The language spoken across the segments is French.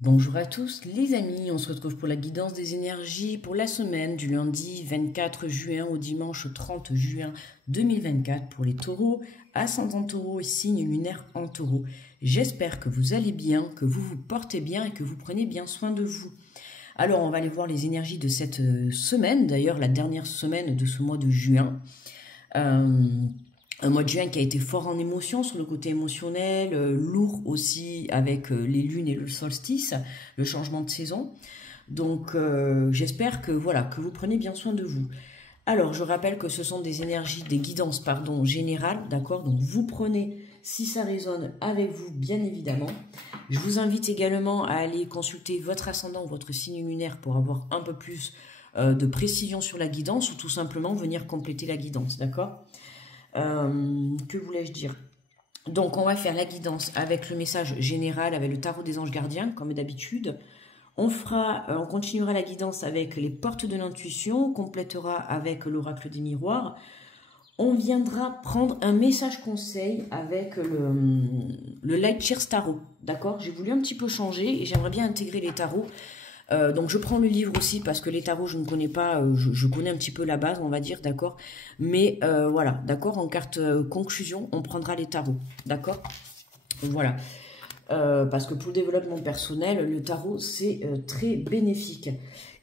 Bonjour à tous les amis, on se retrouve pour la guidance des énergies pour la semaine du lundi 24 juin au dimanche 30 juin 2024 pour les taureaux, ascendant taureau et signe lunaire en taureau. J'espère que vous allez bien, que vous vous portez bien et que vous prenez bien soin de vous. Alors on va aller voir les énergies de cette semaine, d'ailleurs la dernière semaine de ce mois de juin. Un mois de juin qui a été fort en émotion sur le côté émotionnel, lourd aussi avec les lunes et le solstice, le changement de saison. Donc j'espère que voilà que vous prenez bien soin de vous. Alors je rappelle que ce sont des énergies, des guidances pardon générales, d'accord. Donc vous prenez si ça résonne avec vous bien évidemment. Je vous invite également à aller consulter votre ascendant, votre signe lunaire pour avoir un peu plus de précision sur la guidance ou tout simplement venir compléter la guidance, d'accord. Que voulais-je dire? Donc on va faire la guidance avec le message général, avec le tarot des anges gardiens, comme d'habitude. On continuera la guidance avec les portes de l'intuition, on complétera avec l'oracle des miroirs. On viendra prendre un message conseil avec le Light Cheers Tarot, d'accord? J'ai voulu un petit peu changer et j'aimerais bien intégrer les tarots. Donc je prends le livre aussi parce que les tarots je ne connais pas, je connais un petit peu la base on va dire, d'accord. Mais voilà, d'accord, en carte conclusion on prendra les tarots, d'accord. Voilà, parce que pour le développement personnel le tarot c'est très bénéfique.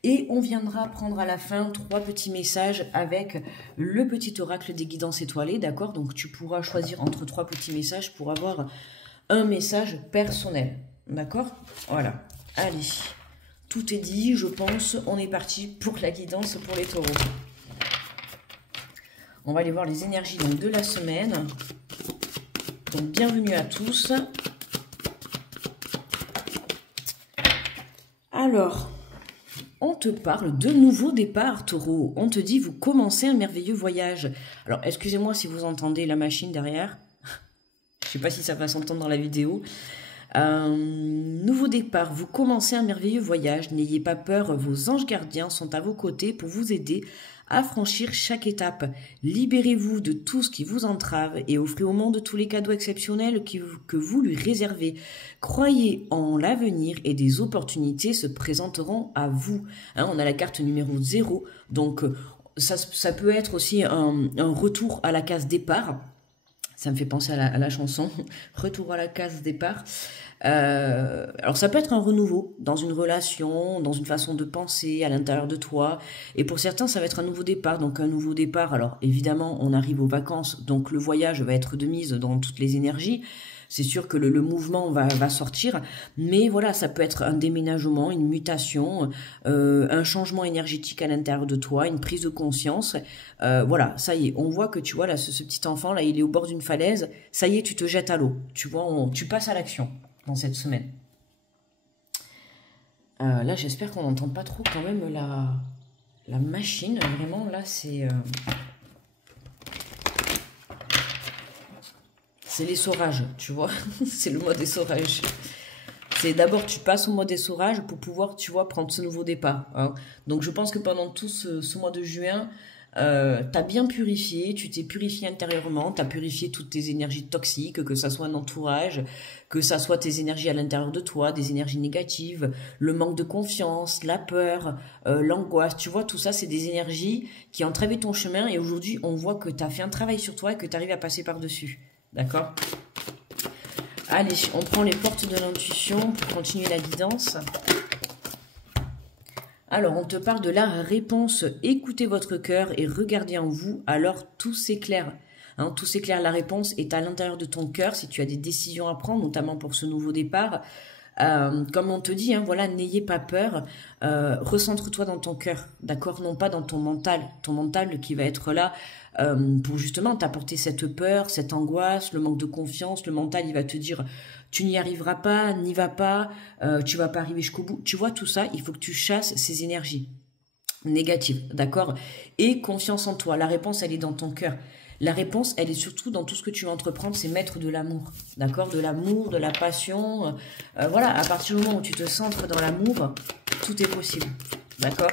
Et on viendra prendre à la fin 3 petits messages avec le petit oracle des guidances étoilées, d'accord. Donc tu pourras choisir entre 3 petits messages pour avoir un message personnel, d'accord. Voilà, allez. Tout est dit, je pense. On est parti pour la guidance pour les taureaux. On va aller voir les énergies donc, de la semaine. Donc, bienvenue à tous. Alors, on te parle de nouveau départ, taureau. On te dit, vous commencez un merveilleux voyage. Alors, excusez-moi si vous entendez la machine derrière. Je ne sais pas si ça va s'entendre dans la vidéo. Nouveau départ, vous commencez un merveilleux voyage, n'ayez pas peur, vos anges gardiens sont à vos côtés pour vous aider à franchir chaque étape. Libérez-vous de tout ce qui vous entrave et offrez au monde tous les cadeaux exceptionnels que vous lui réservez. Croyez en l'avenir et des opportunités se présenteront à vous. Hein, on a la carte numéro 0, donc ça peut être aussi un retour à la case départ. Ça me fait penser à la chanson « Retour à la case départ ». Alors ça peut être un renouveau dans une relation, dans une façon de penser à l'intérieur de toi. Et pour certains, ça va être un nouveau départ. Donc un nouveau départ, alors évidemment, on arrive aux vacances. Donc le voyage va être de mise dans toutes les énergies. C'est sûr que le mouvement va sortir, mais voilà, ça peut être un déménagement, une mutation, un changement énergétique à l'intérieur de toi, une prise de conscience. Voilà, ça y est, on voit que tu vois là, ce petit enfant là, il est au bord d'une falaise. Ça y est, tu te jettes à l'eau. Tu vois, tu passes à l'action dans cette semaine. Là, j'espère qu'on n'entend pas trop quand même la machine. Vraiment, là, c'est l'essorage, tu vois. C'est le mode essorage. C'est d'abord, tu passes au mode essorage pour pouvoir, tu vois, prendre ce nouveau départ. Hein. Donc, je pense que pendant tout ce mois de juin, t'as bien purifié, tu t'es purifié intérieurement, t'as purifié toutes tes énergies toxiques, que ça soit un entourage, que ça soit tes énergies à l'intérieur de toi, des énergies négatives, le manque de confiance, la peur, l'angoisse, tu vois, tout ça c'est des énergies qui entravaient ton chemin et aujourd'hui on voit que t'as fait un travail sur toi et que t'arrives à passer par-dessus, d'accord? Allez, on prend les portes de l'intuition pour continuer la guidance. Alors, on te parle de la réponse. Écoutez votre cœur et regardez en vous, alors tout s'éclaire. Hein, tout s'éclaire, la réponse est à l'intérieur de ton cœur si tu as des décisions à prendre, notamment pour ce nouveau départ. Comme on te dit, hein, voilà, n'ayez pas peur, recentre-toi dans ton cœur, d'accord, non pas dans ton mental qui va être là pour justement t'apporter cette peur, cette angoisse, le manque de confiance. Le mental, il va te dire, tu n'y arriveras pas, n'y vas pas, tu vas pas arriver jusqu'au bout. Tu vois, tout ça, il faut que tu chasses ces énergies négatives, d'accord, et confiance en toi. La réponse, elle est dans ton cœur. La réponse, elle est surtout dans tout ce que tu vas entreprendre, c'est mettre de l'amour, d'accord, de l'amour, de la passion. Voilà, à partir du moment où tu te centres dans l'amour, tout est possible, d'accord.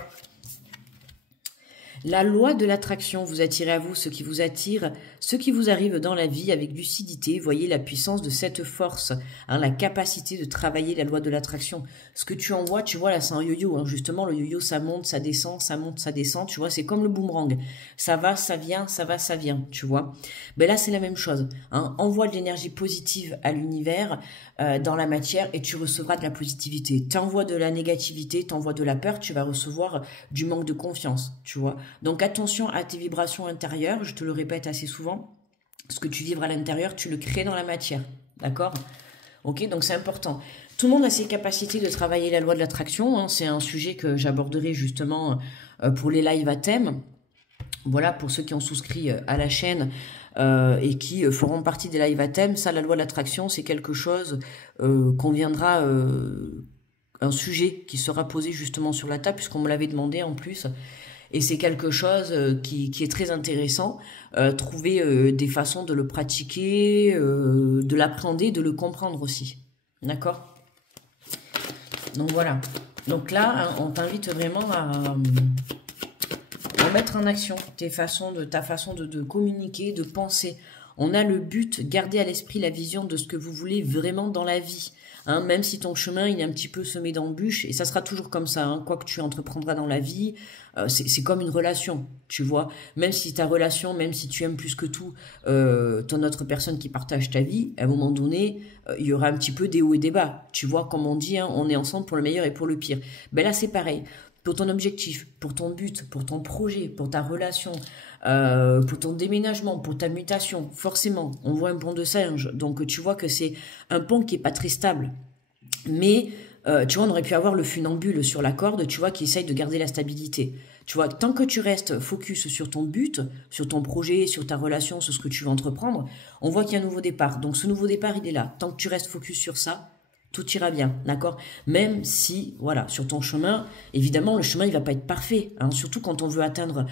La loi de l'attraction, vous attirez à vous ce qui vous attire, ce qui vous arrive dans la vie avec lucidité. Voyez la puissance de cette force, hein, la capacité de travailler la loi de l'attraction. Ce que tu envoies, tu vois, là c'est un yo-yo, hein, justement le yo-yo ça monte, ça descend, ça monte, ça descend, tu vois, c'est comme le boomerang. Ça va, ça vient, ça va, ça vient, tu vois. Ben là c'est la même chose, hein. Envoie de l'énergie positive à l'univers, dans la matière et tu recevras de la positivité. T'envoies de la négativité, t'envoies de la peur, tu vas recevoir du manque de confiance, tu vois. Donc attention à tes vibrations intérieures, je te le répète assez souvent, ce que tu vibres à l'intérieur, tu le crées dans la matière, d'accord? Ok, donc c'est important. Tout le monde a ses capacités de travailler la loi de l'attraction, hein. C'est un sujet que j'aborderai justement pour les lives à thème. Voilà, pour ceux qui ont souscrit à la chaîne et qui feront partie des lives à thème, ça, la loi de l'attraction, c'est quelque chose qu'on viendra, un sujet qui sera posé justement sur la table, puisqu'on me l'avait demandé en plus. Et c'est quelque chose qui est très intéressant. Trouver des façons de le pratiquer, de l'appréhender, de le comprendre aussi. D'accord? Donc voilà. Donc là, hein, on t'invite vraiment à mettre en action ta façon de communiquer, de penser. On a le but, garder à l'esprit la vision de ce que vous voulez vraiment dans la vie. Hein, même si ton chemin il est un petit peu semé d'embûches, et ça sera toujours comme ça, hein, quoi que tu entreprendras dans la vie, c'est comme une relation, tu vois. Même si ta relation, même si tu aimes plus que tout ton autre personne qui partage ta vie, à un moment donné, il y aura un petit peu des hauts et des bas. Tu vois, comme on dit, hein, on est ensemble pour le meilleur et pour le pire. Ben là, c'est pareil. Pour ton objectif, pour ton but, pour ton projet, pour ta relation, pour ton déménagement, pour ta mutation, forcément, on voit un pont de singe. Donc tu vois que c'est un pont qui est pas très stable. Mais tu vois, on aurait pu avoir le funambule sur la corde, tu vois, qui essaye de garder la stabilité. Tu vois, tant que tu restes focus sur ton but, sur ton projet, sur ta relation, sur ce que tu veux entreprendre, on voit qu'il y a un nouveau départ. Donc ce nouveau départ, il est là. Tant que tu restes focus sur ça, tout ira bien, d'accord? Même si, voilà, sur ton chemin, évidemment, le chemin, il va pas être parfait, hein, surtout quand on veut atteindre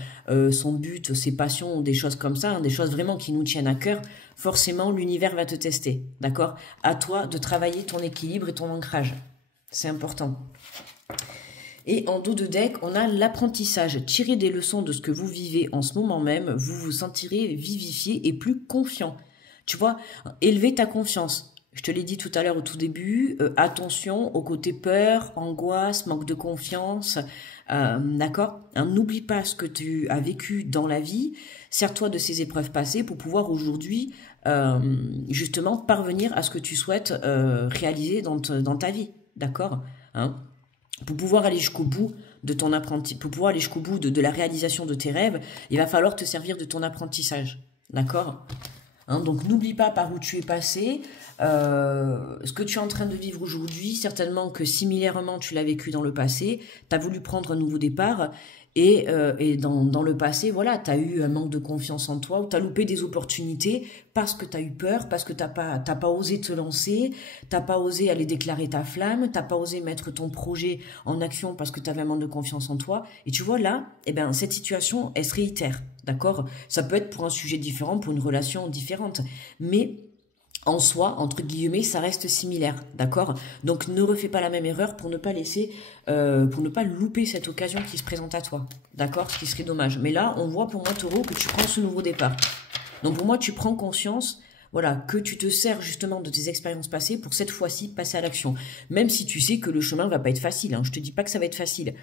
son but, ses passions, des choses comme ça, hein, des choses vraiment qui nous tiennent à cœur, forcément, l'univers va te tester, d'accord? À toi de travailler ton équilibre et ton ancrage. C'est important. Et en dos de deck, on a l'apprentissage. Tirez des leçons de ce que vous vivez en ce moment même, vous vous sentirez vivifié et plus confiant. Tu vois, élever ta confiance. Je te l'ai dit tout à l'heure au tout début, attention au côté peur, angoisse, manque de confiance, d'accord, hein, n'oublie pas ce que tu as vécu dans la vie, sers-toi de ces épreuves passées pour pouvoir aujourd'hui justement parvenir à ce que tu souhaites réaliser dans ta vie, d'accord, hein, pour pouvoir aller jusqu'au bout de ton apprentissage, pour pouvoir aller jusqu'au bout de la réalisation de tes rêves, il va falloir te servir de ton apprentissage, d'accord? Hein, donc n'oublie pas par où tu es passé, ce que tu es en train de vivre aujourd'hui, certainement que similairement tu l'as vécu dans le passé, tu as voulu prendre un nouveau départ et dans le passé, voilà, tu as eu un manque de confiance en toi ou tu as loupé des opportunités parce que tu as eu peur, parce que t'as pas osé te lancer, t'as pas osé aller déclarer ta flamme, t'as pas osé mettre ton projet en action parce que tu avais un manque de confiance en toi. Et tu vois là, eh ben, cette situation, elle se réitère, d'accord? Ça peut être pour un sujet différent, pour une relation différente, mais en soi, entre guillemets, ça reste similaire, d'accord? Donc ne refais pas la même erreur pour ne pas pour ne pas louper cette occasion qui se présente à toi, d'accord? Ce qui serait dommage. Mais là, on voit pour moi, Taureau, que tu prends ce nouveau départ. Donc pour moi, tu prends conscience, voilà, que tu te sers justement de tes expériences passées pour cette fois-ci passer à l'action. Même si tu sais que le chemin va pas être facile, hein. Je te dis pas que ça va être facile,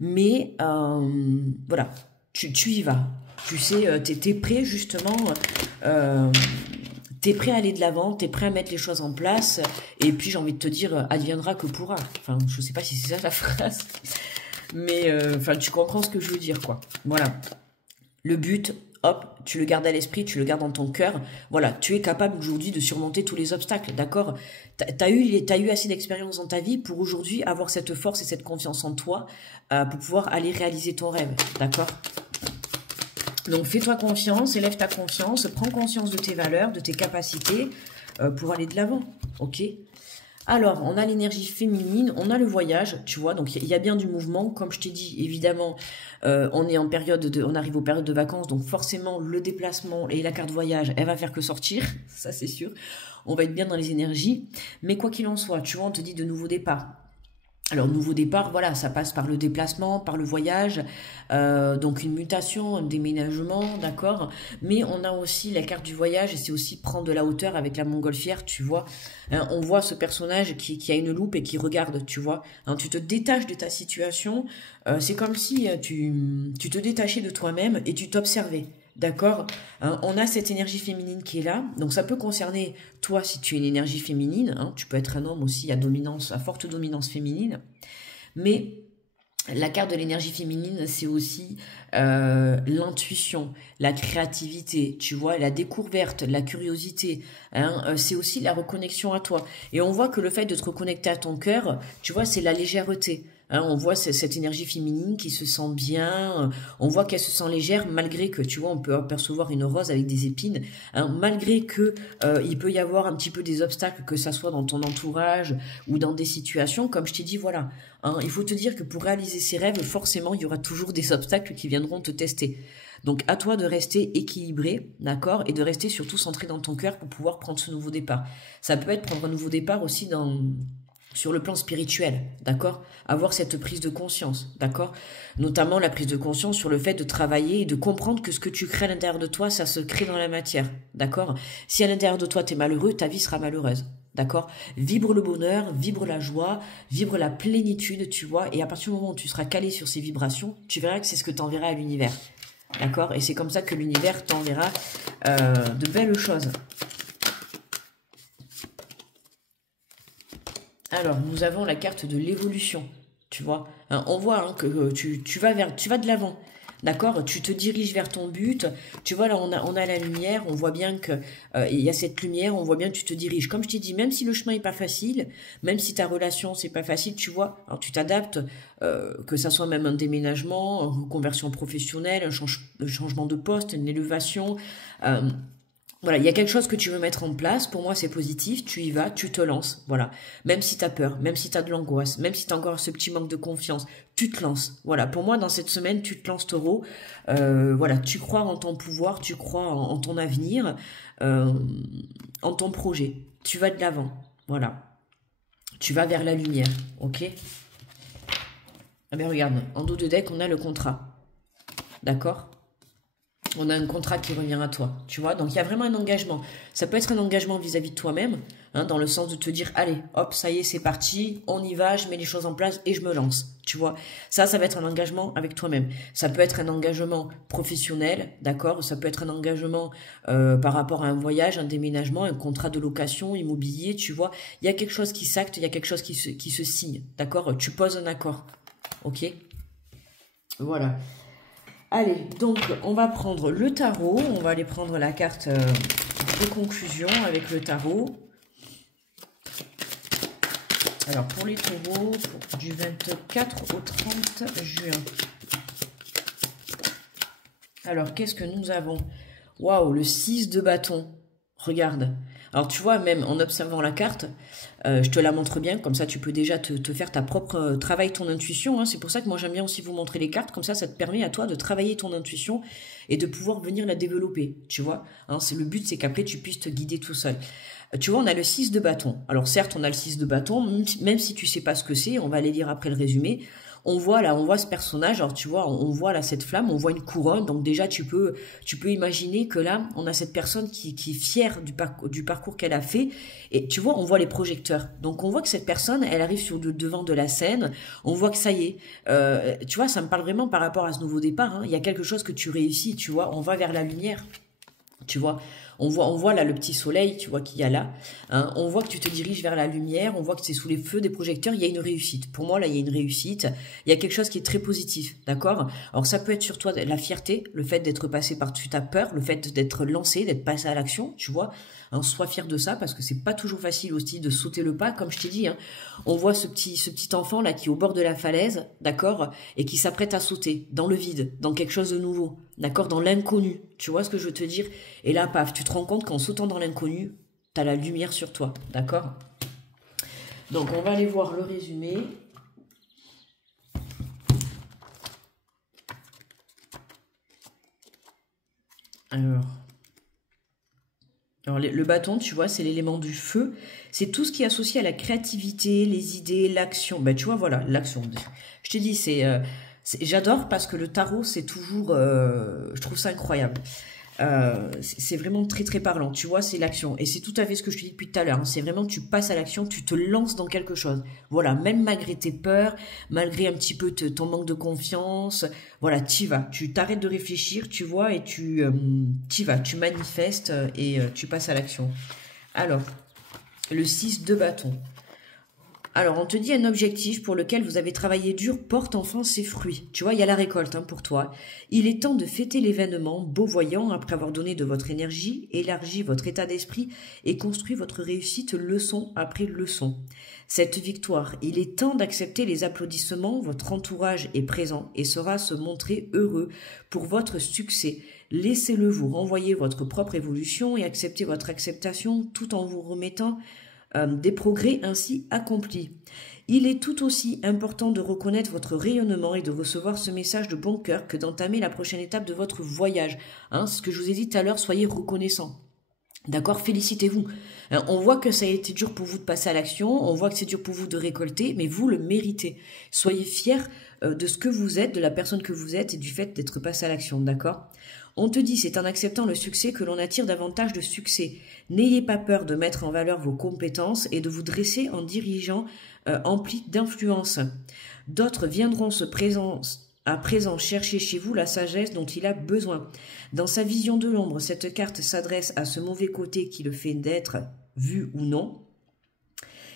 mais voilà, tu y vas. Tu sais, t'es prêt justement. T'es prêt à aller de l'avant, t'es prêt à mettre les choses en place, et puis j'ai envie de te dire, adviendra que pourra. Enfin, je sais pas si c'est ça la phrase, mais enfin, tu comprends ce que je veux dire, quoi. Voilà. Le but, hop, tu le gardes à l'esprit, tu le gardes dans ton cœur. Voilà, tu es capable aujourd'hui de surmonter tous les obstacles, d'accord? T'as eu assez d'expérience dans ta vie pour aujourd'hui avoir cette force et cette confiance en toi pour pouvoir aller réaliser ton rêve, d'accord? Donc fais-toi confiance, élève ta confiance, prends conscience de tes valeurs, de tes capacités pour aller de l'avant, ok? Alors, on a l'énergie féminine, on a le voyage, tu vois, donc il y a bien du mouvement, comme je t'ai dit, évidemment, on arrive aux périodes de vacances, donc forcément le déplacement et la carte voyage, elle va faire que sortir, ça c'est sûr, on va être bien dans les énergies, mais quoi qu'il en soit, tu vois, on te dit de nouveaux départs. Alors, nouveau départ, voilà, ça passe par le déplacement, par le voyage, donc une mutation, un déménagement, d'accord. Mais on a aussi la carte du voyage et c'est aussi prendre de la hauteur avec la montgolfière, tu vois. Hein, on voit ce personnage qui a une loupe et qui regarde, tu vois. Hein, tu te détaches de ta situation, c'est comme si tu te détachais de toi-même et tu t'observais. D'accord. Hein, on a cette énergie féminine qui est là. Donc ça peut concerner toi si tu es une énergie féminine. Hein, tu peux être un homme aussi à dominance, à forte dominance féminine. Mais la carte de l'énergie féminine, c'est aussi l'intuition, la créativité, tu vois, la découverte, la curiosité. Hein, c'est aussi la reconnexion à toi. Et on voit que le fait de te reconnecter à ton cœur, tu vois, c'est la légèreté. Hein, on voit cette énergie féminine qui se sent bien, on voit qu'elle se sent légère malgré que, tu vois, on peut apercevoir une rose avec des épines, hein, malgré que il peut y avoir un petit peu des obstacles, que ça soit dans ton entourage ou dans des situations, comme je t'ai dit, voilà. Hein, il faut te dire que pour réaliser ses rêves, forcément, il y aura toujours des obstacles qui viendront te tester. Donc, à toi de rester équilibré, d'accord, et de rester surtout centré dans ton cœur pour pouvoir prendre ce nouveau départ. Ça peut être prendre un nouveau départ aussi sur le plan spirituel, d'accord? Avoir cette prise de conscience, d'accord? Notamment la prise de conscience sur le fait de travailler et de comprendre que ce que tu crées à l'intérieur de toi, ça se crée dans la matière, d'accord? Si à l'intérieur de toi, tu es malheureux, ta vie sera malheureuse. D'accord. Vibre le bonheur, vibre la joie, vibre la plénitude, tu vois. Et à partir du moment où tu seras calé sur ces vibrations, tu verras que c'est ce que tu enverras à l'univers. D'accord. Et c'est comme ça que l'univers t'enverra de belles choses. Alors, nous avons la carte de l'évolution, tu vois. Hein, on voit hein, que tu vas de l'avant, d'accord. Tu te diriges vers ton but. Tu vois, là, on a la lumière. On voit bien que il y a cette lumière. On voit bien que tu te diriges. Comme je t'ai dit, même si le chemin est pas facile, même si ta relation, c'est pas facile, tu vois. Alors, tu t'adaptes, que ça soit même un déménagement, une conversion professionnelle, un changement de poste, une élévation. euh, voilà, il y a quelque chose que tu veux mettre en place, pour moi c'est positif, tu y vas, tu te lances, voilà. Même si tu as peur, même si tu as de l'angoisse, même si tu as encore ce petit manque de confiance, tu te lances. Voilà, pour moi dans cette semaine, tu te lances taureau. Voilà, tu crois en ton pouvoir, tu crois en ton avenir, euh, en ton projet. Tu vas de l'avant, voilà. Tu vas vers la lumière, ok. Ah ben regarde, en dos de deck, on a le contrat, d'accord. On a un contrat qui revient à toi, tu vois. Donc il y a vraiment un engagement. Ça peut être un engagement vis-à-vis de toi-même, hein, dans le sens de te dire, allez, hop, ça y est, c'est parti, on y va, je mets les choses en place et je me lance, tu vois. Ça va être un engagement avec toi-même. Ça peut être un engagement professionnel, d'accord. Ça peut être un engagement par rapport à un voyage, un déménagement, un contrat de location, immobilier, tu vois. Il y a quelque chose qui s'acte, il y a quelque chose qui se signe, d'accord. Tu poses un accord, ok. Voilà. Allez, donc on va prendre le tarot, on va aller prendre la carte de conclusion avec le tarot. Alors pour les taureaux, du 24 au 30 juin. Alors qu'est-ce que nous avons? Waouh, le 6 de bâton. Regarde. Alors tu vois, même en observant la carte, je te la montre bien, comme ça tu peux déjà te faire ta propre travail, ton intuition. Hein. C'est pour ça que moi j'aime bien aussi vous montrer les cartes, comme ça te permet à toi de travailler ton intuition et de pouvoir venir la développer, tu vois. Hein, le but c'est qu'après tu puisses te guider tout seul. Tu vois, on a le 6 de bâton. Alors certes, on a le 6 de bâton, même si tu sais pas ce que c'est, on va aller lire après le résumé. On voit ce personnage, alors tu vois, on voit là cette flamme, on voit une couronne, donc déjà tu peux imaginer que là, on a cette personne qui est fière du parcours qu'elle a fait, et tu vois, on voit les projecteurs. Donc on voit que cette personne, elle arrive sur le devant de la scène, on voit que ça y est, tu vois, ça me parle vraiment par rapport à ce nouveau départ, hein. Il y a quelque chose que tu réussis, tu vois, on va vers la lumière. Tu vois, on voit là le petit soleil, tu vois qu'il y a là. Hein. On voit que tu te diriges vers la lumière, on voit que c'est sous les feux des projecteurs, il y a une réussite. Pour moi, là, il y a une réussite. Il y a quelque chose qui est très positif, d'accord. Alors ça peut être sur toi la fierté, le fait d'être passé par-dessus ta peur, le fait d'être lancé, d'être passé à l'action, tu vois. Hein, sois fier de ça parce que c'est pas toujours facile aussi de sauter le pas, comme je t'ai dit. Hein. On voit ce petit enfant là qui est au bord de la falaise, d'accord, et qui s'apprête à sauter dans le vide, dans quelque chose de nouveau, d'accord, dans l'inconnu. Tu vois ce que je veux te dire? Et là, paf, tu te rends compte qu'en sautant dans l'inconnu, t'as la lumière sur toi, d'accord? Donc on va aller voir le résumé. Alors, Alors le bâton, tu vois, c'est l'élément du feu. C'est tout ce qui est associé à la créativité, les idées, l'action. Ben, tu vois, voilà, l'action. Je te dis, j'adore parce que le tarot, c'est toujours... je trouve ça incroyable. C'est vraiment très très parlant, tu vois, c'est l'action. Et c'est tout à fait ce que je te dis depuis tout à l'heure, hein. C'est vraiment, tu passes à l'action, tu te lances dans quelque chose. Voilà, même malgré tes peurs, malgré un petit peu ton manque de confiance, voilà, tu y vas. Tu t'arrêtes de réfléchir, tu vois, et tu y vas, tu manifestes et tu passes à l'action. Alors, le 6 de bâton. Alors, on te dit un objectif pour lequel vous avez travaillé dur porte enfin ses fruits. Tu vois, il y a la récolte hein, pour toi. Il est temps de fêter l'événement, beau voyant, après avoir donné de votre énergie, élargi votre état d'esprit et construit votre réussite leçon après leçon. Cette victoire, il est temps d'accepter les applaudissements, votre entourage est présent et saura se montrer heureux pour votre succès. Laissez-le vous renvoyer votre propre évolution et accepter votre acceptation tout en vous remettant des progrès ainsi accomplis. Il est tout aussi important de reconnaître votre rayonnement et de recevoir ce message de bon cœur que d'entamer la prochaine étape de votre voyage. Hein, ce que je vous ai dit tout à l'heure, soyez reconnaissants. D'accord, félicitez-vous. On voit que ça a été dur pour vous de passer à l'action, on voit que c'est dur pour vous de récolter, mais vous le méritez. Soyez fiers de ce que vous êtes, de la personne que vous êtes et du fait d'être passé à l'action, d'accord ? On te dit, c'est en acceptant le succès que l'on attire davantage de succès. N'ayez pas peur de mettre en valeur vos compétences et de vous dresser en dirigeant empli d'influence. D'autres viendront à présent chercher chez vous la sagesse dont il a besoin. Dans sa vision de l'ombre, cette carte s'adresse à ce mauvais côté qui le fait d'être vu ou non.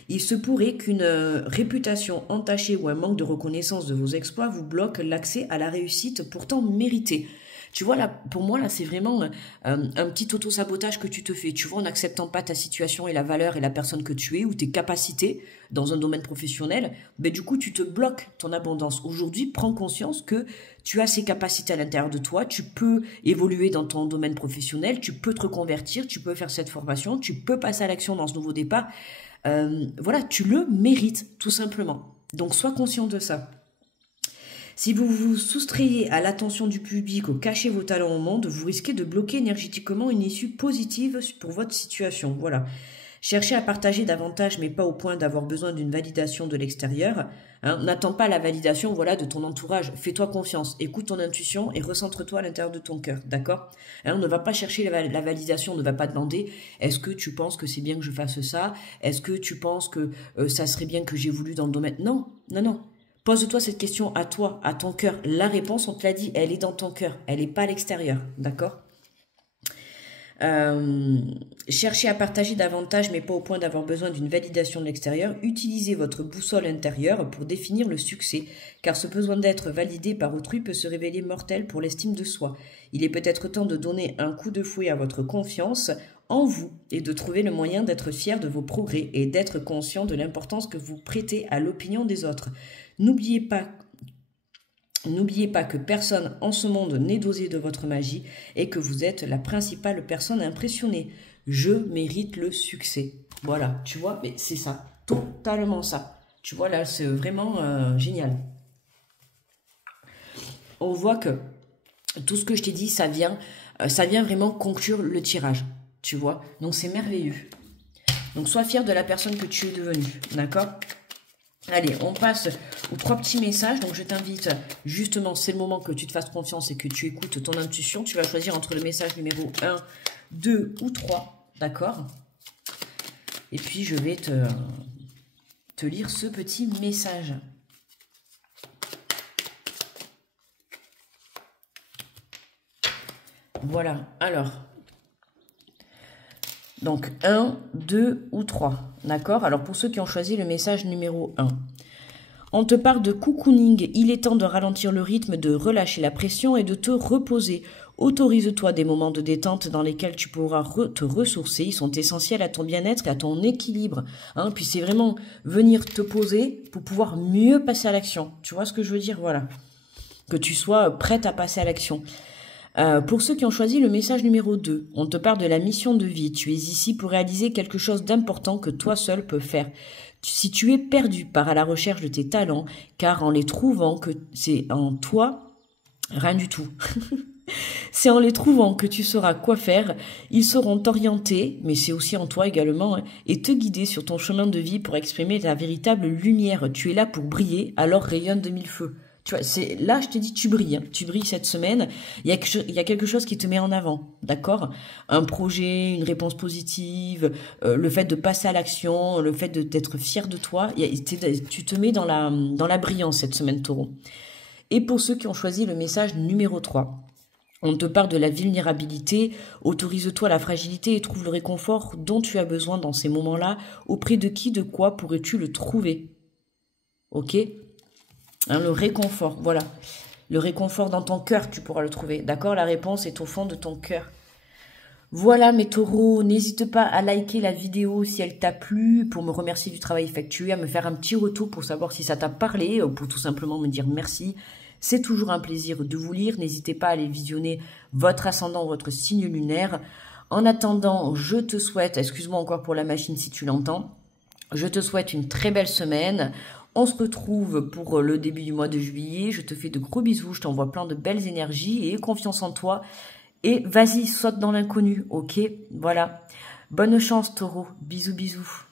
Il se pourrait qu'une réputation entachée ou un manque de reconnaissance de vos exploits vous bloque l'accès à la réussite pourtant méritée. Tu vois, là, pour moi, là, c'est vraiment un petit auto-sabotage que tu te fais. Tu vois, en n'acceptant pas ta situation et la valeur et la personne que tu es ou tes capacités dans un domaine professionnel, ben, du coup, tu te bloques ton abondance. Aujourd'hui, prends conscience que tu as ces capacités à l'intérieur de toi, tu peux évoluer dans ton domaine professionnel, tu peux te reconvertir, tu peux faire cette formation, tu peux passer à l'action dans ce nouveau départ. Voilà, tu le mérites, tout simplement. Donc, sois conscient de ça. Si vous vous soustrayez à l'attention du public ou cachez vos talents au monde, vous risquez de bloquer énergétiquement une issue positive pour votre situation. Voilà. Cherchez à partager davantage, mais pas au point d'avoir besoin d'une validation de l'extérieur. Hein. N'attends pas la validation, voilà, de ton entourage. Fais-toi confiance, écoute ton intuition et recentre-toi à l'intérieur de ton cœur, d'accord ? Hein, on ne va pas chercher la validation, on ne va pas demander « Est-ce que tu penses que c'est bien que je fasse ça ? Est-ce que tu penses que ça serait bien que j'évolue dans le domaine ?» Non, non, non. Pose-toi cette question à toi, à ton cœur. La réponse, on te l'a dit, elle est dans ton cœur. Elle n'est pas à l'extérieur. D'accord ? Cherchez à partager davantage, mais pas au point d'avoir besoin d'une validation de l'extérieur. Utilisez votre boussole intérieure pour définir le succès, car ce besoin d'être validé par autrui peut se révéler mortel pour l'estime de soi. Il est peut-être temps de donner un coup de fouet à votre confiance en vous et de trouver le moyen d'être fier de vos progrès et d'être conscient de l'importance que vous prêtez à l'opinion des autres. N'oubliez pas que personne en ce monde n'est dosé de votre magie et que vous êtes la principale personne à impressionner. Je mérite le succès. Voilà, tu vois, mais c'est ça, totalement ça. Tu vois, là, c'est vraiment génial. On voit que tout ce que je t'ai dit, ça vient vraiment conclure le tirage, tu vois. Donc, c'est merveilleux. Donc, sois fier de la personne que tu es devenue, d'accord ? Allez, on passe aux 3 petits messages. Donc, je t'invite, justement, c'est le moment que tu te fasses confiance et que tu écoutes ton intuition. Tu vas choisir entre le message numéro 1, 2 ou 3, d'accord ? Et puis, je vais te lire ce petit message. Voilà, alors... Donc, 1, 2 ou 3. D'accord? Alors, pour ceux qui ont choisi le message numéro 1. On te parle de cocooning. Il est temps de ralentir le rythme, de relâcher la pression et de te reposer. Autorise-toi des moments de détente dans lesquels tu pourras te ressourcer. Ils sont essentiels à ton bien-être et à ton équilibre. Hein? Puis, c'est vraiment venir te poser pour pouvoir mieux passer à l'action. Tu vois ce que je veux dire? Voilà. Que tu sois prête à passer à l'action. Pour ceux qui ont choisi le message numéro 2, on te parle de la mission de vie. Tu es ici pour réaliser quelque chose d'important que toi seul peux faire. Si tu es perdu, pars à la recherche de tes talents, car en les trouvant, que c'est en toi, rien du tout. C'est en les trouvant que tu sauras quoi faire. Ils sauront t'orienter, mais c'est aussi en toi également, hein, et te guider sur ton chemin de vie pour exprimer ta véritable lumière. Tu es là pour briller, alors rayonne de mille feux. Tu vois, c'est là, je te dis, tu brilles. Hein. Tu brilles cette semaine. Il y a quelque chose qui te met en avant, d'accord? Un projet, une réponse positive, le fait de passer à l'action, le fait d'être fier de toi. Tu te mets dans la brillance cette semaine, Taureau. Et pour ceux qui ont choisi le message numéro 3, on te parle de la vulnérabilité, autorise-toi la fragilité et trouve le réconfort dont tu as besoin dans ces moments-là. Auprès de qui, de quoi pourrais-tu le trouver? Ok? Hein, le réconfort, voilà. Le réconfort dans ton cœur, tu pourras le trouver. D'accord? La réponse est au fond de ton cœur. Voilà mes taureaux, n'hésite pas à liker la vidéo si elle t'a plu, pour me remercier du travail effectué, à me faire un petit retour pour savoir si ça t'a parlé, pour tout simplement me dire merci. C'est toujours un plaisir de vous lire, n'hésitez pas à aller visionner votre ascendant, votre signe lunaire. En attendant, je te souhaite, excuse-moi encore pour la machine si tu l'entends, je te souhaite une très belle semaine. On se retrouve pour le début du mois de juillet. Je te fais de gros bisous, je t'envoie plein de belles énergies et confiance en toi. Et vas-y, saute dans l'inconnu, ok? Voilà. Bonne chance, Taureau. Bisous, bisous.